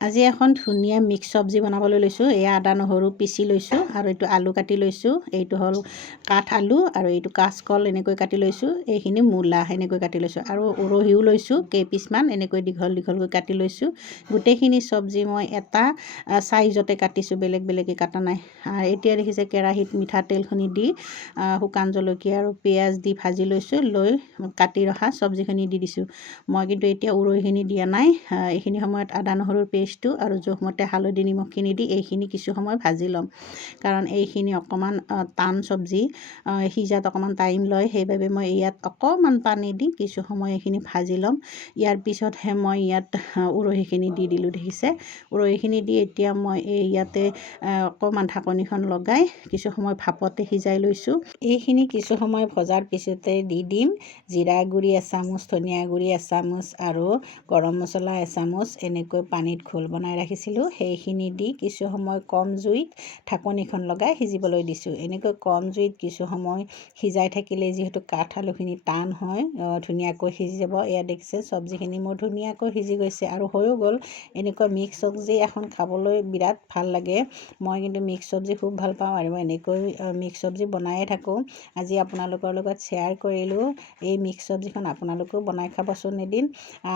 আজি এখন ধুনীয়া মিক্স চব্জি বনাবলৈ লৈছোঁ। এয়া আদা নহৰু পিচি লৈছোঁ আৰু এইটো আলু কাটি লৈছোঁ। এইটো হ'ল কাঠ আলু আৰু এইটো কাচকল এনেকৈ কাটি লৈছোঁ। এইখিনি মূলা এনেকৈ কাটি লৈছোঁ আৰু উৰহিও লৈছোঁ কেইপিচমান এনেকৈ দীঘল দীঘলকৈ কাটি লৈছোঁ। গোটেইখিনি চব্জি মই এটা চাইজতে কাটিছোঁ, বেলেগ বেলেগকৈ কাটা নাই। এতিয়া দেখিছে কেৰাহীত মিঠাতেলখিনি দি শুকান জলকীয়া আৰু পিঁয়াজ দি ভাজি লৈছোঁ। লৈ কাটি ৰখা চব্জিখিনি দি দিছোঁ। মই কিন্তু এতিয়া উৰহিখিনি দিয়া নাই। এইখিনি সময়ত আদা নহৰুৰ পেষ্টটো আৰু জোখমতে হালধি নিমখখিনি দি এইখিনি কিছু সময় ভাজি ল'ম, কাৰণ এইখিনি অকণমান টান চব্জি, সিজাত অকণমান টাইম লয়। সেইবাবে মই ইয়াত অকণমান পানী দি কিছু সময় এইখিনি ভাজি ল'ম। ইয়াৰ পিছতহে মই ইয়াত উৰহিখিনি দি দিলোঁ। দেখিছে উৰহিখিনি দি এতিয়া মই ইয়াতে অকণমান ঢাকনিখন লগাই কিছু সময় ভাপতে সিজাই লৈছোঁ। এইখিনি কিছু সময় ভজাৰ পিছতে দি দিম জিৰা গুড়ি এচামুচ, ধনিয়া গুড়ি এচামুচ আৰু গৰম মছলা এচামুচ এনেকৈ পানীত ঘোল বনাই ৰাখিছিলোঁ। সেইখিনি দি কিছু সময় কম জুইত ঢাকনিখন লগাই সিজিবলৈ দিছোঁ। এনেকৈ কম জুইত কিছু সময় সিজাই থাকিলে যিহেতু কাঠ আলুখিনি টান হয়, ধুনীয়াকৈ সিজি যাব। এয়া দেখিছে চব্জিখিনি মোৰ ধুনীয়াকৈ সিজি গৈছে আৰু হৈও গ'ল। এনেকুৱা মিক্স চব্জি এখন খাবলৈ বিৰাট ভাল লাগে। মই কিন্তু মিক্স চব্জি খুব ভাল পাওঁ আৰু এনেকৈ মিক্স চব্জি বনায়ে থাকোঁ। আজি আপোনালোকৰ লগত শ্বেয়াৰ কৰিলোঁ এই মিক্স চব্জিখন। আপোনালোকেও বনাই খাবচোন এদিন।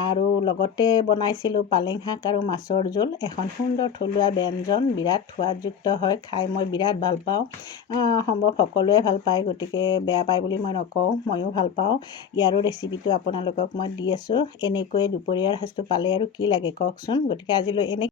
আৰু লগতে বনাইছিলোঁ পালেং শাক আৰু মাছৰ জোল, এখন সুন্দৰ থলুৱা ব্যঞ্জন, বিৰাট সোৱাদযুক্ত হয়। খাই মই বিৰাট ভাল পাওঁ। সম্ভৱ সকলোৱে ভাল পায়, গতিকে বেয়া পায় বুলি মই নকওঁ, ময়ো ভাল পাওঁ। ইয়াৰো ৰেচিপিটো আপোনালোকক মই দি আছোঁ। এনেকৈয়ে দুপৰীয়াৰ সাজটো পালে আৰু কি লাগে কওকচোন। গতিকে আজিলৈ